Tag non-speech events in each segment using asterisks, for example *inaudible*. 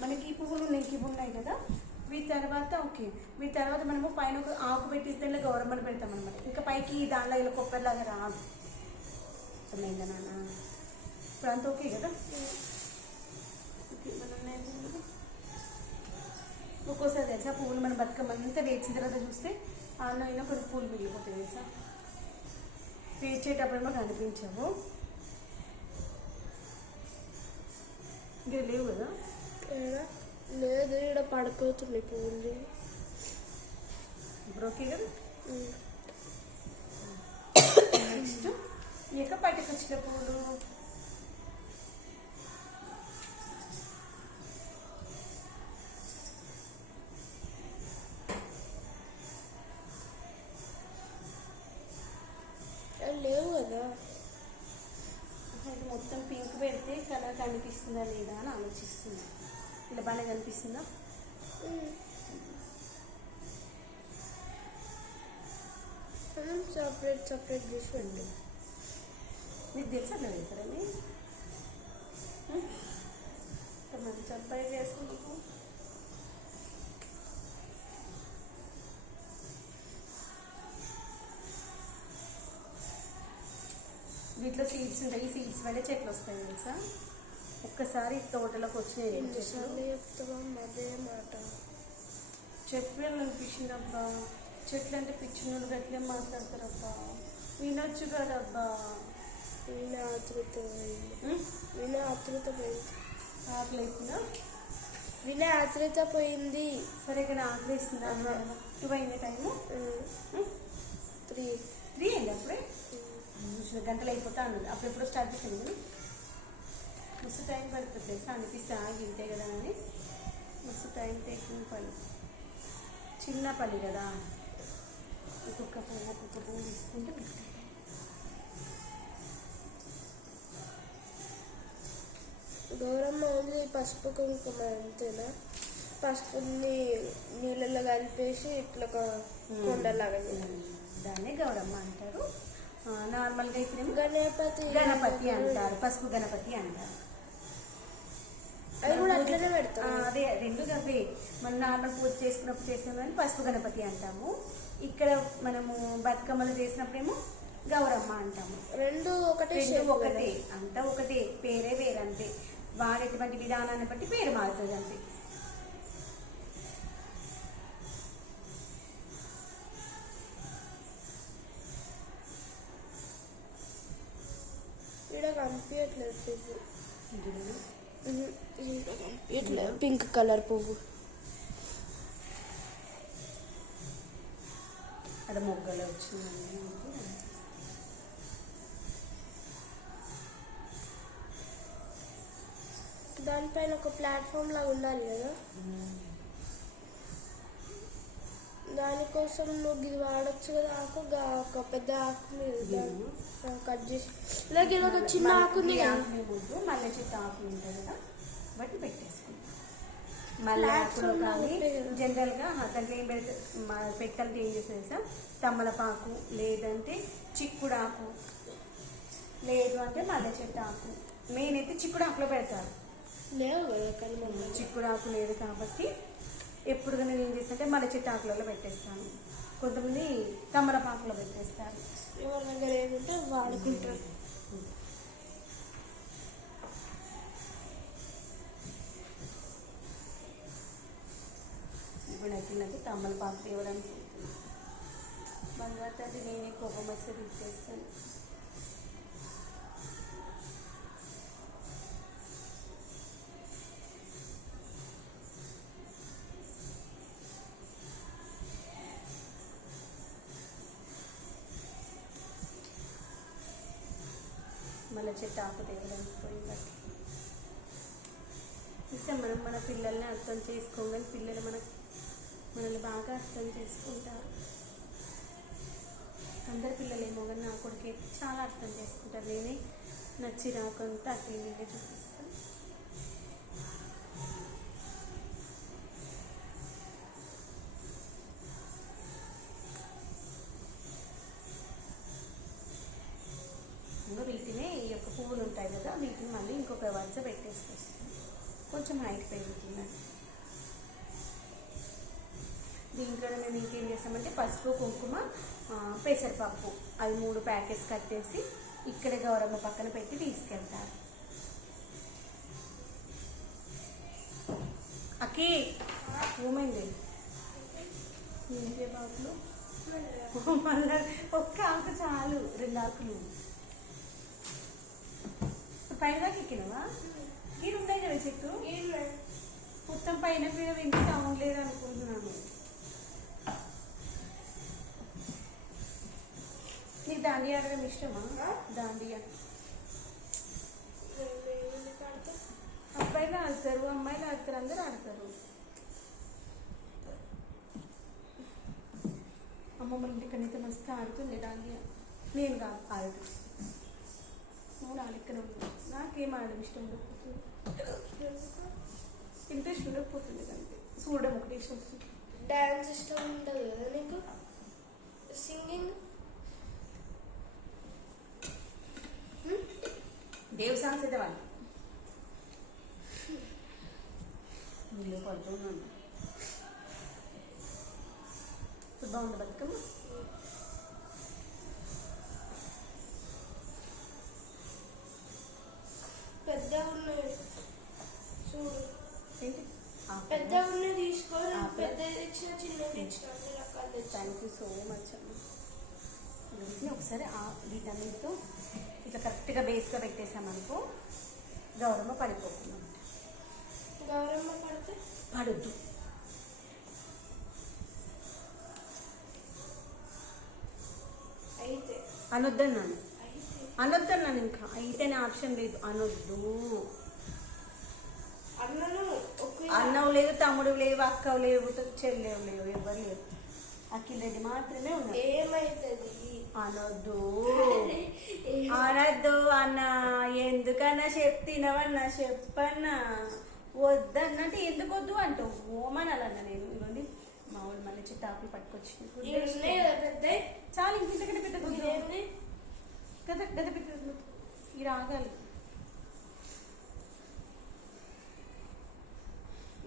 మనకి ఈ పువ్వులు ఉన్నాయి ఉన్నాయి కదా? వీటి తర్వాత ఓకే. వీటి తర్వాత మనము పైన ఒక ఆకు పెట్టిస్తే గౌరమ్మని పెడతాం అనమాట ఇంకా పైకి దానిలో ఇలా కొబ్బరిలాగా రాదు. అర్థమైందా నాన్న? ఇప్పుడు అంత ఓకే కదా? ఒక్కోసారి తెలుసా పువ్వులు మన బతుకమ్మంతా వేచిన తర్వాత చూస్తే ఆలో అయినా కొన్ని పూలు మిగిలిపోతాయి తెలుసా? వేచేటప్పుడు మాకు కనిపించవు ఇంకా లేవు కదా? లేదు ఇక్కడ పడిపోతుంది పువ్వులు ఉమ్. నెక్స్ట్. పట్టుకొచ్చిన పూలు అది లేవు కదా. మొత్తం పింక్ పెడితే కలర్ కనిపిస్తుందా లేదా అని ఆలోచిస్తున్నా. ఇలా బాగానే కనిపిస్తుందా? సపరేట్ సపరేట్ చేసి పెట్టు మీకు తెలుసా అట్లా పెడతారని మంచి అబ్బాయి వేసుకుంటూ వీటిలో సీడ్స్ ఉంటాయి. ఈ సీడ్స్ వల్లే చెట్లు వస్తాయి తెలుసా? ఒక్కసారి తోటలోకి వచ్చినాయి చెట్లు చెప్పాలనిపించిందబ్బా చెట్లు అంటే పిచ్చినోళ్ళు గట్లే మాట్లాడతారబ్బా వినొచ్చు కదబ్బా విన ఆతృత? విన ఆతృత పోయింది ఆకలి అవుతుందా విన ఆతృత పోయింది సరే కానీ ఆకలి వేస్తుందా టూ అయింది టైము త్రీ. త్రీ అయింది అప్పుడే? గంటలు అయిపోతా అన్నది అప్పుడు ఎప్పుడో స్టార్ట్ చేసింది మస్తు టైం పడుతుంది తెలుసా? అనిపిస్తే ఆగి ఇంతే కదా అని. మస్తు టైం టేకింగ్ పని. చిన్న పని కదా. ఒక్కొక్క పువ్వు ఒక్కొక్క పువ్వు తీసుకుంటే. గౌరమ్మ ఓన్లీ పసుపు కుంకుమ అంతేనా? పసుపుని నీళ్ళలో కలిపేసి ఇట్లా ఒక కొండలాగా. దాన్నే గౌరమ్మ అంటారు. నార్మల్గా ఇప్పుడు గణపతి. గణపతి అంటారు. పసుపు గణపతి అంటారు. అవి కూడా అట్లనే పెడతాం అదే రెండు అవే మనం నార్మల్ పూజ చేసుకున్నప్పుడు చేసినాం కానీ పసుపు గణపతి అంటాము. ఇక్కడ మనము బతుకమ్మలు చేసినప్పుడేమో గౌరమ్మ అంటాము. రెండు ఒకటే ఒకటే. అంతా ఒకటే. పేరే వేరంతే. వాడేటువంటి విధానాన్ని బట్టి పేరు మారుతుంది అంతే పింక్ కలర్ పువ్వు. మొగ్గలు వచ్చినాయి దానిపైన ఒక ప్లాట్ఫామ్ లాగా ఉండాలి కదా. దానికోసం నువ్వు ఇది వాడచ్చు కదా ఆకు. ఒక పెద్ద ఆకు మీద కట్ చేసి. ఇలాగ ఒక చిన్న ఆకు ఉంది మల్లె చెట్టు ఆకులు ఉంటాయి కదా. లో కానీ. జనరల్గా దాంట్లో ఏం పెడితే పెట్టాలంటే ఏం తెలుసా? తమలపాకు లేదంటే చిక్కుడాకు లేదు అంటే మల్లె చెట్టు ఆకు. మెయిన్ అయితే చిక్కుడాకులో పెడతారు చిక్కుడాకు లేదు కాబట్టి ఎప్పుడు కానీ నేను ఏం చేస్తానంటే మల్లె చెట్టు ఆకులలో పెట్టేస్తాను. కొంతమంది తమలపాకులో పెట్టేస్తారు. ఎవరి దగ్గర ఏముంటే వాడుకుంటారు. తమలపాకు తేవడానికి బంగారు అది నేనే కోపం వస్తే తీసేస్తాను మళ్ళీ చెట్టు ఆకు తేవడానికి పోయింది చూసాం మనం మన పిల్లల్ని అర్థం చేసుకోగానే పిల్లలు మనకు మనల్ని బాగా అర్థం చేసుకుంటారు అందరి పిల్లలేమో కానీ నా కొడుకే చాలా అర్థం చేసుకుంటారు నేనే నచ్చి రాకంతా అట్లా నేనే చూపిస్తాను వీటినే ఈ యొక్క పువ్వులు ఉంటాయి కదా వీటిని మళ్ళీ ఇంకొక వరుస పెట్టేసుకొస్తాను కొంచెం కొంచెం హైట్ పెరుగుతుంది. మేము ఇంకేం చేస్తామంటే పసుపు కుంకుమ పెసరపప్పు అవి మూడు ప్యాకెట్స్ కట్టేసి ఇక్కడే గౌరమ్మ పక్కన పెట్టి తీసుకెళ్తారు. అక్కి ఊమైంది ఏంటి బాబులు మళ్ళా ఒక్క ఆకు చాలు రెండు ఆకులు. పైన ఎక్కినవా? ఇది ఉన్నాయి కదా చెట్టు? మొత్తం పైన మీద వింటే సౌండ్ లేదు దాండియా ఆడడం ఇష్టమా? దాండియా. అబ్బాయిలు ఆడతారు అమ్మాయిలు ఆడతారు అందరూ ఆడతారు. అమ్మమ్మ ఇంటి కనీసం మస్తు ఆడుతుంది దాండియా. నేను కాదు ఆడదు. నువ్వు ఆడిక్కనే ఉన్నావు నాకేం ఆడడం ఇష్టం ఉండకపోతుంది ఇంట్రెస్ట్ ఉండకపోతుంది అంతే చూడడం ఒకటి ఇష్టం డ్యాన్స్ ఇష్టం ఉండదు కదా నీకు? సింగింగ్? దేవ్ సాంగ్స్ అయితే వాళ్ళు వీళ్ళు పడుతున్నాను బాగుంది బతుకమ్మ? పెద్ద ఉన్నాయి చూడు. ఏంటి? పెద్ద ఉన్నాయి తీసుకో ఆ, పెద్ద తెచ్చిన చిన్న తెచ్చిన అన్ని రకాలు తెచ్చిన థ్యాంక్ యూ సో మచ్ అమ్మ. వీటిని ఒకసారి ఆ వీటన్నిటితో ఇట్లా కరెక్ట్గా బేస్గా పెట్టేసామనుకో గౌరమ్మ పడిపోతుంది గౌరమ్మ పడితే? పడొద్దు. అయితే. అనొద్దన్నాను. అనొద్దన్నాను ఇంకా. అయితేనే ఆప్షన్ లేదు. అనొద్దు. అన్నవు లేదు తమ్ముడు లేవు అక్కవు లేవు చెల్లెవు లేవు ఎవరు లేవు అఖిల్ రెడ్డి మాత్రమే ఉన్నారు. ఏమైతుంది? అనొద్దు. *laughs* అనొద్దు అన్న. ఎందుకన్నా చెప్తినవన్నా చెప్పన్నా. వద్దన్నట్టు ఎందుకు వద్దు అంటావు ఓమనాలన్న నేను. ఇవ్వండి మా వాళ్ళు మళ్ళీ చిట్టాకులు పట్టుకొచ్చి పెద్ద. చాలా ఇంటికన్నా పెద్ద పెద్ద గుద్దు. ఈ రాగాలి.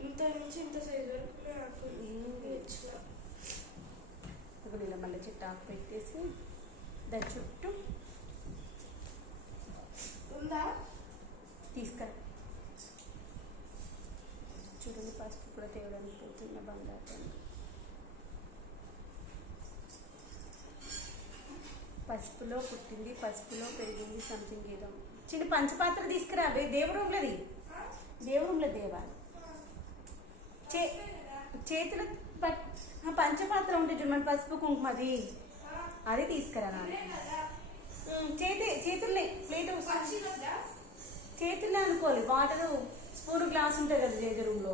ఇంత నుంచి ఇంత సైజు వరకు ఇప్పుడు ఇలా మళ్ళీ చిట్టాకు పెట్టేసి దాని చుట్టూ ఉందా? తీసుకురా. చూడండి పసుపు కూడా తేవడానికి పోతున్న బంగారు. పసుపులో పుట్టింది పసుపులో పెరిగింది సంథింగ్ ఏదో. చిన్న పంచపాత్ర తీసుకురా అదే దేవుడు రూమ్లది దేవుడు దేవాలి చే చేతులు పంచపాత్ర ఉంటుంది చూడు పసుపు కుంకుమది. అది తీసుకురా చేతి చేతుల్ని ప్లేట్ చేతుల్లో అనుకోవాలి. వాటర్ స్పూన్ గ్లాస్ ఉంటుంది కదా జేజ రూమ్లో.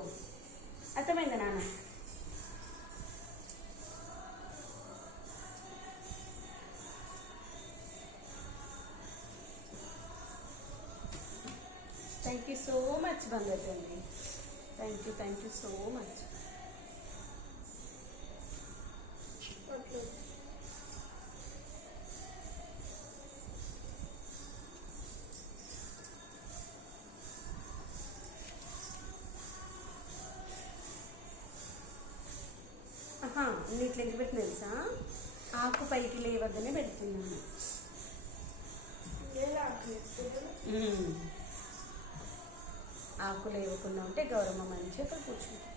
అర్థమైందా నాన్న? థ్యాంక్ యూ సో మచ్ బంగారు తల్లి thank you thank you so much నీటిలో ఎందుకు పెట్టిన తెలుసా? ఆకు పైకి లేవద్దనే పెడుతున్నాను ఆకు లేవకుండా ఉంటే గౌరమ్మ మంచిగా అక్కడ కూర్చుంటాం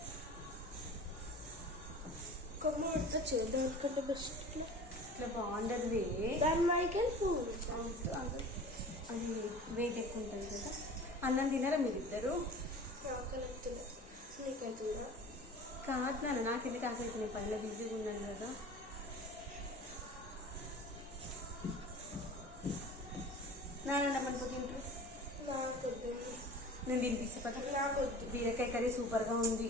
కొమ్మ పెడితే చేద్దాం అనుకుంటే బెస్ట్ ఇట్లా. బాగుండదు దాని మైకెల్ పువ్వు అది. వెయిట్ ఎక్కువ ఉంటుంది కదా. అన్నం తినరా మీరు ఇద్దరు ఆకలి అవుతుంది నీకైతుందా కాదు నాన్న నాకు ఎందుకు ఆకలి అవుతుంది నేను పనిలో బిజీగా ఉన్నాను కదా. తింటారు నాకొద్దు నేను తినిపిస్తా. నాకొద్దు బీరకాయ కర్రీ సూపర్గా ఉంది.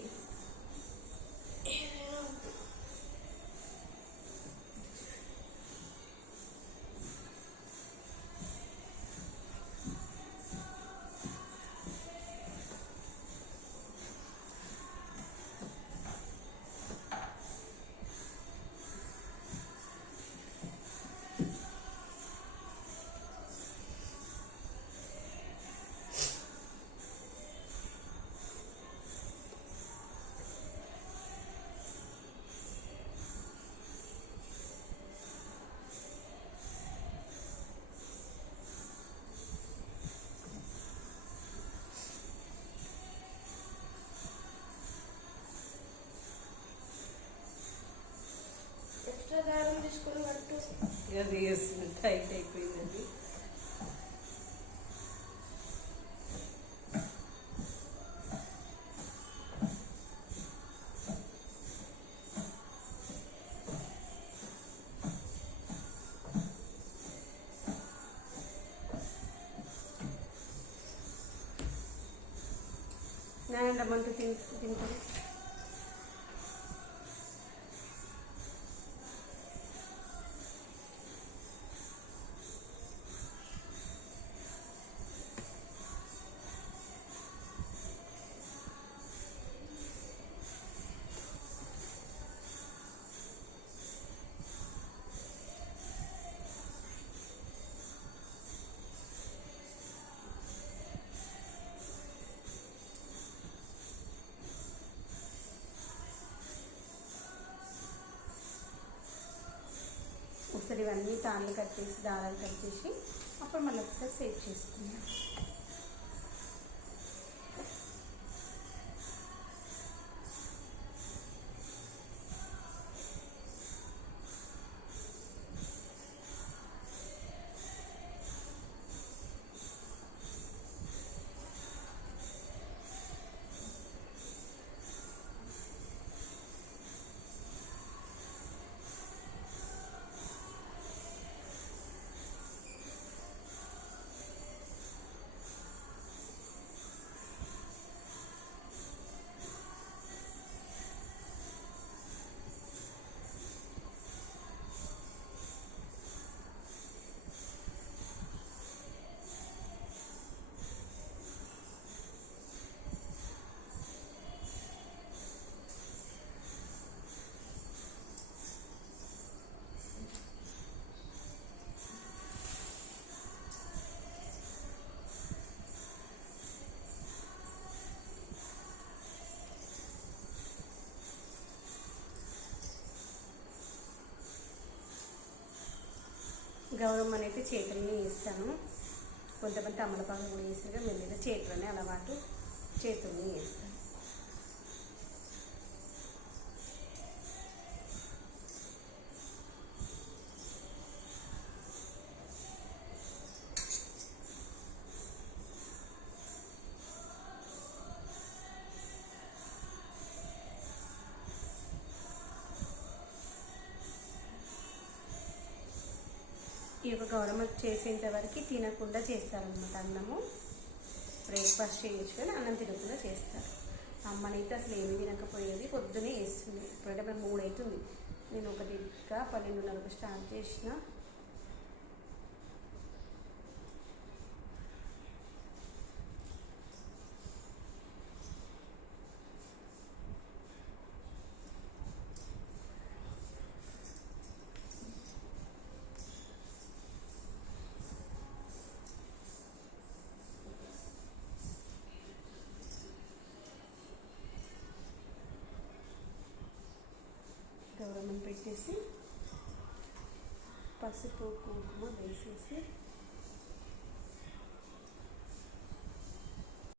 నాయన రమ్మంటూ తింటారు. ఒకసారి ఇవన్నీ తాళ్ళు కట్ చేసి దారాలు కట్ చేసి అప్పుడు మళ్ళీ ఒకసారి సేవ్ చేసుకుందాం. గౌరవం అయితే చేతులని వేస్తాను కొంతమంది తమలపాకు కూడా వేసారు మెల్లిగా చేతులనే అలవాటు చేతుల్ని వేస్తాను ఈ యొక్క గౌరమ్మ చేసేంత వరకు తినకుండా చేస్తారనమాట అన్నము. బ్రేక్ఫాస్ట్ చేయించుకొని అన్నం తినకుండా చేస్తారు. అమ్మనైతే అసలు ఏమి తినకపోయేది పొద్దునే వేస్తుంది ఇప్పుడంటే మరి మూడు అవుతుంది నేను ఒకటిగా పన్నెండున్నరకు స్టార్ట్ చేసిన. వేసేసి పసుపు కుంకుమ వేసేసి